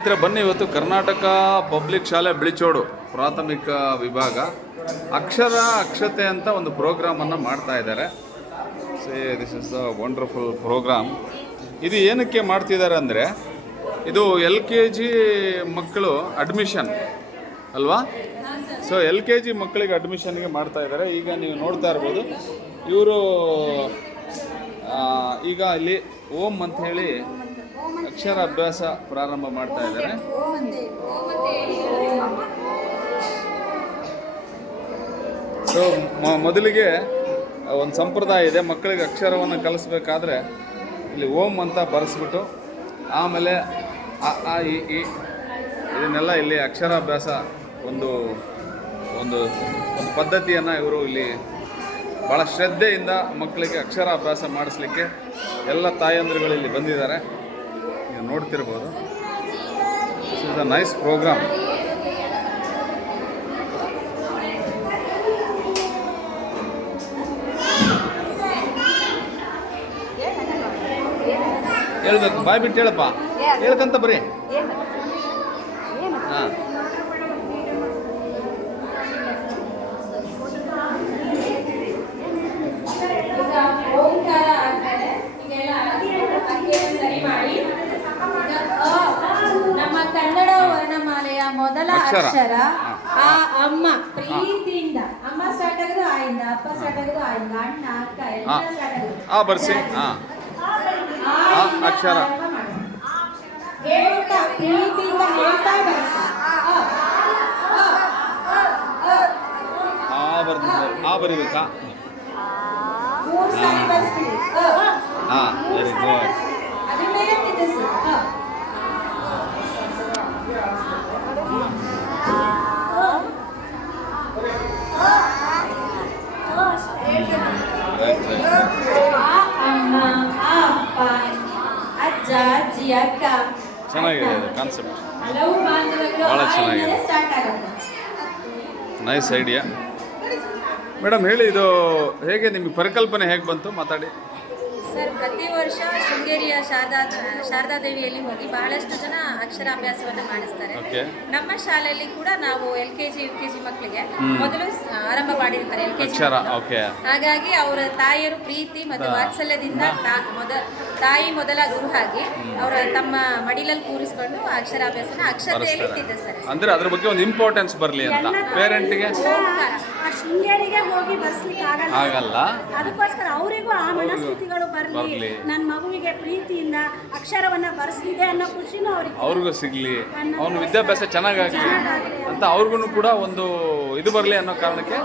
ಸ್ನೇಹಿತರೆ ಬನ್ನಿ ಇವತ್ತು ಕರ್ನಾಟಕ ಪಬ್ಲಿಕ್ ಶಾಲೆ ಬಿಳಿಚೋಡು, ಪ್ರಾಥಮಿಕ ವಿಭಾಗ. ಅಕ್ಷರ ಅಕ್ಷತೆ ಅಂತ ಒಂದು ಪ್ರೋಗ್ರಾಮನ್ನು ಮಾಡ್ತಾ ಇದ್ದಾರೆ. Say this is a wonderful programme ಇದು ಏನಕ್ಕೆ ಮಾಡ್ತಿದ್ದಾರೆ ಅಂದರೆ, ಇದು ಎಲ್ ಕೆ ಜಿ ಮಕ್ಕಳು ಅಡ್ಮಿಷನ್ ಅಲ್ವಾ? ಸೊ ಎಲ್ ಕೆ ಜಿ ಮಕ್ಕಳಿಗೆ ಅಡ್ಮಿಷನ್ಗೆ ಮಾಡ್ತಾ ಇದ್ದಾರೆ. ಈಗ ನೀವು ನೋಡ್ತಾ ಇರ್ಬೋದು, ಇವರು ಈಗ ಇಲ್ಲಿ ಓಂ ಅಂತ ಹೇಳಿ ಅಕ್ಷರ ಅಭ್ಯಾಸ ಪ್ರಾರಂಭ ಮಾಡ್ತಾ ಇದ್ದಾರೆ. ಸೊ ಮೊದಲಿಗೆ ಒಂದು ಸಂಪ್ರದಾಯ ಇದೆ. ಮಕ್ಕಳಿಗೆ ಅಕ್ಷರವನ್ನು ಕಲಿಸ್ಬೇಕಾದ್ರೆ ಇಲ್ಲಿ ಓಂ ಅಂತ ಬರೆಸ್ಬಿಟ್ಟು, ಆಮೇಲೆ ಅ ಆ ಇ ಇದನ್ನೆಲ್ಲ ಇಲ್ಲಿ ಅಕ್ಷರಾಭ್ಯಾಸ ಒಂದು ಒಂದು ಒಂದು ಪದ್ಧತಿಯನ್ನು ಇವರು ಇಲ್ಲಿ ಭಾಳ ಶ್ರದ್ಧೆಯಿಂದ ಮಕ್ಕಳಿಗೆ ಅಕ್ಷರಾಭ್ಯಾಸ ಮಾಡಿಸ್ಲಿಕ್ಕೆ ಎಲ್ಲ ತಾಯಂದಿರುಗಳು ಇಲ್ಲಿ ಬಂದಿದ್ದಾರೆ. ನೀವು ನೋಡ್ತಿರ್ಬೋದು. This is a nice programme ಹೇಳ್ಬೇಕು. ಬಾಯ್ ಬಿಟ್ಟು ಹೇಳಪ್ಪ. ಹೇಳ್ಕಂತ ಬರೀ. ಹಾಂ ಓಂಕಾರ ಆಗ್ತಾರೆ ಈಗೆಲ್ಲ ಅಂಕಿಯನ್ನು ಸರಿ ಮಾಡಿ ಅ, ನಮ್ಮ ಕನ್ನಡ ವರ್ಣಮಾಲೆಯ ಮೊದಲ ಅಕ್ಷರ. ಅಕ್ಷರ ಆ ಅಮ್ಮ ಪ್ರೀತಿಯಿಂದ. ಅಮ್ಮ ಸ್ಟಾರ್ಟ್ ಆಗೋದು ಆಯಿಂದ ಅಪ್ಪ ಸ್ಟಾರ್ಟ್ ಆಗೋದು ಆಯಿಂದ ಅಣ್ಣ ಅಕ್ಕ ಎಲ್ಲ ಹಾ. ಸ್ಟಾರ್ಟ್ ಆಗೋದು ಆ ಬರ್ಸಿ. ಹಾಂ. ಆ ಅಕ್ಷರ. ಪ್ರಾರಂಭ ಮಾಡೋದು. ಹೇಳ್ತಾ ಪ್ರೀತಿಯಿಂದ ಹೇಳ್ತಾ ಬರ್ಸಿ. ಅ, ಅ, ಅ, ಆ ಬರ್ದು ಆ ಬರಿಬೇಕಾ? ಮೂರು ಸಾರಿ ಬರ್ಸ್ಬಿಡಿ ಅ, ಹಾಂ ವೆರಿ ಗುಡ್ ಅದನ್ನ ತಿನ್ನಿಸಿ ಅ. ರೈಟ್ ರೈಟ್ ಆ ಅಮ್ಮ ಆ ಅಪ್ಪ ಅಜ್ಜ ಅಜ್ಜಿ ಅಕ್ಕ ಚೆನ್ನಾಗಿದೆ ಇದು ಕಾನ್ಸೆಪ್ಟ್ ಬಾಂಧವಗಳು ಚೆನ್ನಾಗಿದೆ. ನೈಸ್ ಐಡಿಯಾ ಮೇಡಮ್ ಹೇಳಿ ಇದು ಹೇಗೆ ನಿಮಗೆ ಪರಿಕಲ್ಪನೆ ಹೇಗೆ ಬಂತು? ಮಾತಾಡಿ. ಸರ್ ಪ್ರತಿ ವರ್ಷ ಶೃಂಗೇರಿಯ ಶಾರದಾ ಶಾರದಾ ದೇವಿಯಲ್ಲಿ ಹೋಗಿ ಬಹಳಷ್ಟು ಜನ ಅಕ್ಷರಾಭ್ಯಾಸವನ್ನು ಮಾಡಿಸ್ತಾರೆ. ನಮ್ಮ ಶಾಲೆಯಲ್ಲಿ ಕೂಡ ನಾವು L K G U K G ಮಕ್ಕಳಿಗೆ ಮೊದಲು ಆರಂಭ ಮಾಡಿರ್ತಾರೆ ಎಲ್ ಕೆ ಜಿ ಹಾಗಾಗಿ ಅವರ ತಾಯಿಯರು ಪ್ರೀತಿ ಮತ್ತು ವಾತ್ಸಲ್ಯದಿಂದ ತಾ- ಮೊದ ತಾಯಿ ಮೊದಲ ಗುರು ಹಾಗೆ ಅವರ ತಮ್ಮ ಮಡಿಲಲ್ಲಿ ಕೂರಿಸ್ಕೊಂಡು ಅಕ್ಷರಾಭ್ಯಾಸನ ಅಕ್ಷರ ಅಂದ್ರೆ ಅದ್ರ ಬಗ್ಗೆ ಒಂದು ಇಂಪಾರ್ಟೆನ್ಸ್ ಬರಲಿ ಅಂತ. ಪೇರೆಂಟ್ಗೆ ಶೃಂಗೇರಿಗೆ ಹೋಗಿ ಬರ್ಸ್ಲಿಕ್ಕೆ ಆಗಲ್ಲ. ಆಗಲ್ಲ. ಅದಕ್ಕೋಸ್ಕರ ಅವರಿಗೂ ಆ ಮನಸ್ಥಿತಿಗಳು ಬರಲಿ. ನನ್ನ ಮಗುವಿಗೆ ಪ್ರೀತಿಯಿಂದ ಅಕ್ಷರವನ್ನ ಬರ್ಸಿದೆ ಅನ್ನೋ ಖುಷಿನೂ ಅವ್ರಿಗೆ ಅವ್ರಿಗೂ ಸಿಗ್ಲಿ. ಅವನು ವಿದ್ಯಾಭ್ಯಾಸ ಚೆನ್ನಾಗಾಗಲಿ ಅಂತ ಅವ್ರಿಗೂ ಕೂಡ ಒಂದು ಇದು ಬರಲಿ ಅನ್ನೋ ಕಾರಣಕ್ಕೆ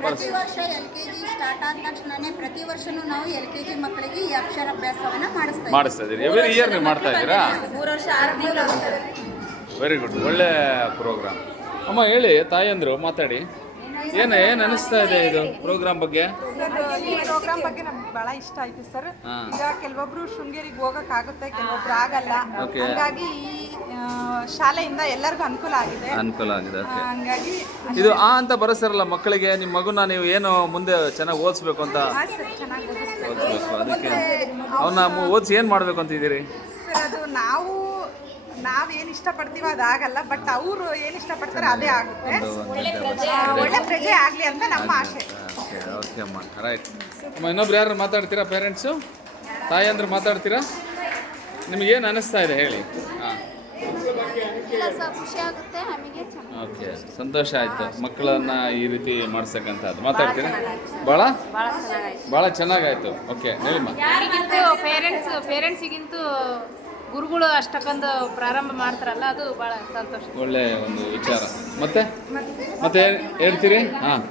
ಪ್ರತಿ ವರ್ಷ ಎಲ್ ಕೆ ಜಿ ಸ್ಟಾರ್ಟ್ ಆದ ತಕ್ಷಣನೇ ಪ್ರತಿ ವರ್ಷನೂ ನಾವು ಎಲ್ ಕೆ ಜಿ ಮಕ್ಕಳಿಗೆ ಈ ಅಕ್ಷರಾಭ್ಯಾಸವನ್ನ ಮಾಡಿಸ್ತಾ ಇದ್ದೀವಿ. ಮಾಡಿಸ್ತಾ ಇದ್ದೀರಿ. ಎವ್ರಿ ಇಯರ್ ನೀವು ಮಾಡ್ತಾ ಇದ್ದೀರಾ? ಮೂರು ವರ್ಷ ಆರು ತಿಂಗಳು ವೆರಿ ಗುಡ್ ಒಳ್ಳೆ ಪ್ರೋಗ್ರಾಮ್ ಅಮ್ಮ ಹೇಳಿ ತಾಯಂದ್ರು ಮಾತಾಡಿ. ಏನು ಏನು ಅನಿಸ್ತಾ ಇದೆ ಇದು ಪ್ರೋಗ್ರಾಮ್ ಬಗ್ಗೆ? ಈ ಪ್ರೋಗ್ರಾಮ್ ಬಗ್ಗೆ ನಮ್ಗೆ ಬಹಳ ಇಷ್ಟ ಆಯ್ತು ಸರ್. ಈಗ ಕೆಲವೊಬ್ರು ಶೃಂಗೇರಿಗೆ ಹೋಗಕ್ ಆಗುತ್ತೆ ಕೆಲವೊಬ್ರು ಆಗಲ್ಲ. Okay. ಹಂಗಾಗಿ ಈ ಆ, ಶಾಲೆಯಿಂದ ಎಲ್ಲರಿಗೂ ಅನುಕೂಲ ಆಗಿದೆ. ಅನುಕೂಲ ಆಗಿದೆ ಹಾಗಾಗಿ ಹಂಗಾಗಿ ಇದು ಆ ಅಂತ ಬರೆಸ್ತಾರಲ್ಲ ಮಕ್ಕಳಿಗೆ ನಿಮ್ಮ ಮಗುನ ನೀವು ಏನು ಮುಂದೆ ಚೆನ್ನಾಗಿ ಓದಿಸ್ಬೇಕು ಅಂತ? ಚೆನ್ನಾಗಿ ಓದಿಸ್ಬೇಕು. ಅದಕ್ಕೆ. ಅವನ್ನ ಓದಿಸಿ ಏನು ಮಾಡಬೇಕು ಅಂತಿದ್ದೀರಿ? ಅದು ನಾವು ನಾವೇನು ಇಷ್ಟಪಡ್ತೀವೋ ಅದು ಆಗಲ್ಲ ಬಟ್ ಅವರು ಏನು ಇಷ್ಟಪಡ್ತಾರೆ ಅದೇ ಆಗುತ್ತೆ. ಒಳ್ಳೆ ಪ್ರಜೆ ಆಗ್ಲಿ. ಅಂತ ನಮ್ಮ ಆಶೆ ಓಕೆ ಓಕೆ ಅಮ್ಮ. ರೈಟ್ ಅಮ್ಮ ಇನ್ನೊಬ್ರು ಯಾರು ಮಾತಾಡ್ತೀರಾ ಪೇರೆಂಟ್ಸು ತಾಯಿ ಅಂದ್ರೆ ಮಾತಾಡ್ತೀರಾ? ನಿಮಗೇನು ಅನಿಸ್ತಾ ಇದೆ ಹೇಳಿ. ಹಾಂ. ಓಕೆ ಸಂತೋಷ ಆಯಿತು. ಮಕ್ಕಳನ್ನ ಈ ರೀತಿ ಮಾಡ್ಸಕ್ಕಂಥದ್ದು ಮಾತಾಡ್ತೀರಾ? ಭಾಳ ಭಾಳ ಚೆನ್ನಾಗಾಯ್ತು. ಓಕೆ ಹೇಳಿಮ್ಮ. ಯಾರಿಗಿಂತೂ ಪೇರೆಂಟ್ಸ್ ಪೇರೆಂಟ್ಸಿಗಿಂತೂ ಗುರುಗಳು ಅಷ್ಟಕ್ಕೊಂದು ಪ್ರಾರಂಭ ಮಾಡ್ತಾರಲ್ಲ ಅದು ಭಾಳ ಸಂತೋಷ. ಒಳ್ಳೆ ಒಂದು ವಿಚಾರ. ಮತ್ತೆ? ಮತ್ತೆ? ಹೇಳ್ತೀರಿ? ಹಾಂ.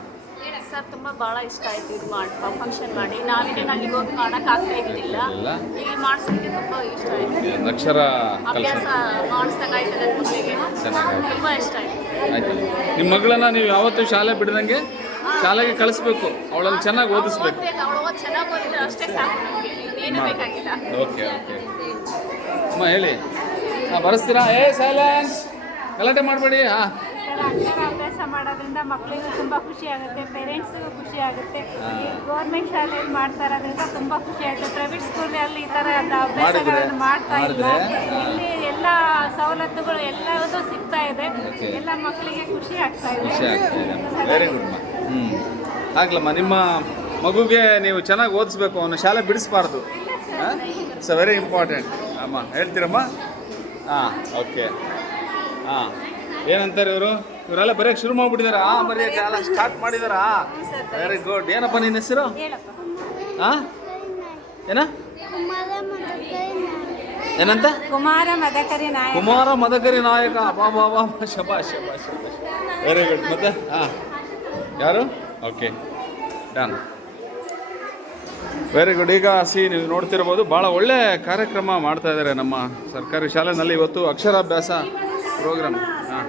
ಸರ್ ತುಂಬ ಭಾಳ ಇಷ್ಟ ಆಯ್ತು ಇದು ಮಾಡಿ ಫಂಕ್ಷನ್ ಮಾಡಿ. ನಾವಿಲ್ಲಿ ಅಲ್ಲಿ ಹೋಗಿ ಮಾಡಕ್ ಆಗ್ತಾ ಇರಲಿಲ್ಲ. ಇಲ್ಲ. ಮಾಡ್ಸೋಕ್ಕೆ ತುಂಬ ಇಷ್ಟ ಆಯ್ತು. ಅಕ್ಷರ ಅಭ್ಯಾಸ ಮಾಡಿಸ್ದಂಗೆ ಆಯ್ತದೆ ಮಕ್ಕಳಿಗೆ ತುಂಬ ಇಷ್ಟ ಆಯ್ತು. ಆಯ್ತು. ನಿಮ್ಮ ಮಗಳನ್ನ ನೀವು ಯಾವತ್ತೂ ಶಾಲೆ ಬಿಡದಂಗೆ ಶಾಲೆಗೆ ಕಳಿಸ್ಬೇಕು. ಅವಳನ್ನು ಚೆನ್ನಾಗಿ ಓದಿಸ್ಬೇಕು. ಅವಳು ಚೆನ್ನಾಗಿ ಓದಿದ್ರೆ ಅಷ್ಟೇ ಸಾಕು ನಮಗೆ. ಇನ್ನೇನು ಬೇಕಾಗಿಲ್ಲ. Okay okay. ಅಮ್ಮ ಹೇಳಿ. ಹಾಂ ಬರೆಸ್ತೀರಾ? ಏ ಸೈಲೆನ್ಸ್ ಗಲಾಟೆ ಮಾಡಬೇಡಿ ಹಾಂ. ಅಕ್ಷರ ಅಭ್ಯಾಸ ಮಾಡೋದ್ರಿಂದ ಮಕ್ಕಳಿಗೂ ತುಂಬ ಖುಷಿ ಆಗುತ್ತೆ ಪೇರೆಂಟ್ಸ್ಗೂ ಖುಷಿ ಆಗುತ್ತೆ. ಗೌರ್ಮೆಂಟ್ ಶಾಲೆಯಲ್ಲಿ ಮಾಡ್ತಾ ಇರೋದ್ರಿಂದ ತುಂಬ ಖುಷಿ ಆಗುತ್ತೆ. ಪ್ರೈವೇಟ್ ಸ್ಕೂಲಲ್ಲಿ ಈ ಥರ ಅಭ್ಯಾಸಗಳನ್ನು ಮಾಡ್ತಾ ಇಲ್ಲ. ಇಲ್ಲಿ ಹಾ. ಇಲ್ಲಿ ಸವಲತ್ತುಗಳು ಎಲ್ಲವೂ ಸಿಗ್ತಾ ಇದೆ. ಎಲ್ಲ ಮಕ್ಕಳಿಗೆ ಖುಷಿ ಆಗ್ತಾ ಖುಷಿ ಇದೆ. ವೆರಿ ಗುಡ್ ಮಾ ಹ್ಞೂ ಆಗ್ಲಮ್ಮ ನಿಮ್ಮ ಮಗುಗೆ ನೀವು ಚೆನ್ನಾಗಿ ಓದಿಸ್ಬೇಕು ಅವನು ಶಾಲೆ ಬಿಡಿಸ್ಬಾರ್ದು. ಸೊ ವೆರಿ ಇಂಪಾರ್ಟೆಂಟ್ ಅಮ್ಮ ಹೇಳ್ತೀರಮ್ಮ? ಹಾಂ ಓಕೆ. ಹಾಂ ಏನಂತಾರೆ ಇವರು? ಇವರೆಲ್ಲ ಬರೆಯೋಕೆ ಶುರು ಮಾಡ್ಬಿಟ್ಟಿದ್ದಾರೆ ಹಾಂ ಬರೆಯೋಕ್ಕೆ ಎಲ್ಲ ಸ್ಟಾರ್ಟ್ ಮಾಡಿದಾರಾ? ವೆರಿ ಗುಡ್ ಏನಪ್ಪ ನಿನ್ನ ಹೆಸರು? ಹಾಂ ಏನ? ಏನಂತ? ಕುಮಾರ ಮದಕರಿ ನಾಯಕ. ಕುಮಾರ ಮದಕರಿ ನಾಯಕ. ಬಾ ಬಾ ಬಾ. ಶಬಾ ಶಬಾಷ್ ಶಬಾ ವೆರಿ ಗುಡ್ ಮತ್ತೆ? ಹಾಂ ಯಾರು? ಓಕೆ. ಡನ್ ವೆರಿ ಗುಡ್ ಈಗ ಸಿ ನೀವು ನೋಡ್ತಿರ್ಬೋದು. ಭಾಳ ಒಳ್ಳೆ ಕಾರ್ಯಕ್ರಮ ಮಾಡ್ತಾ ಇದ್ದಾರೆ ನಮ್ಮ ಸರ್ಕಾರಿ ಶಾಲೆನಲ್ಲಿ ಇವತ್ತು ಅಕ್ಷರಾಭ್ಯಾಸ ಪ್ರೋಗ್ರಾಮ್ ಹಾಂ.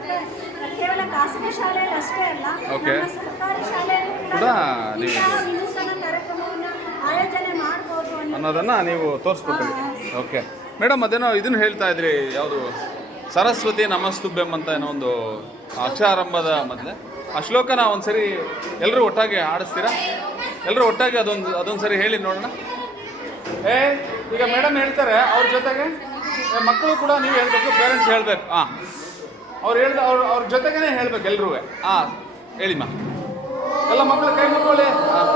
ಶಾಲೆಯಲ್ಲೂ ಕೂಡ ನೀವು ಅನ್ನೋದನ್ನು ನೀವು ತೋರಿಸ್ಕೊಟ್ರಿ ಓಕೆ ಮೇಡಮ್ ಅದೇನೋ ಇದನ್ನು ಹೇಳ್ತಾ ಇದ್ರಿ? ಯಾವುದು? ಸರಸ್ವತಿ ನಮಸ್ತುಭ್ಯಂ ಅಂತ ಏನೋ ಒಂದು ಅಕ್ಷರಾರಂಭದ ಮೊದಲೇ. ಆ ಶ್ಲೋಕನ ಒಂದ್ಸರಿ ಎಲ್ಲರೂ ಒಟ್ಟಾಗಿ ಆಡಿಸ್ತೀರಾ ಎಲ್ಲರೂ ಒಟ್ಟಾಗಿ ಅದೊಂದು ಅದೊಂದು ಸರಿ ಹೇಳಿ ನೋಡೋಣ. ಏ, ಈಗ ಮೇಡಮ್ ಹೇಳ್ತಾರೆ, ಅವ್ರ ಜೊತೆಗೆ ಮಕ್ಕಳು ಕೂಡ ನೀವು ಹೇಳ್ಬೇಕು ಪೇರೆಂಟ್ಸ್ ಹೇಳ್ಬೇಕು. ಹಾಂ ಅವ್ರು ಹೇಳ್ದ ಅವ್ರ ಅವ್ರ ಜೊತೆಗೇನೆ ಹೇಳ್ಬೇಕು ಎಲ್ರೂ ಹಾಂ ಹೇಳಿಮ್ಮ ಎಲ್ಲ ಮಕ್ಕಳು ಕೈ ಮುಕ್ಕೊಳ್ಳಿ ಹಾಂ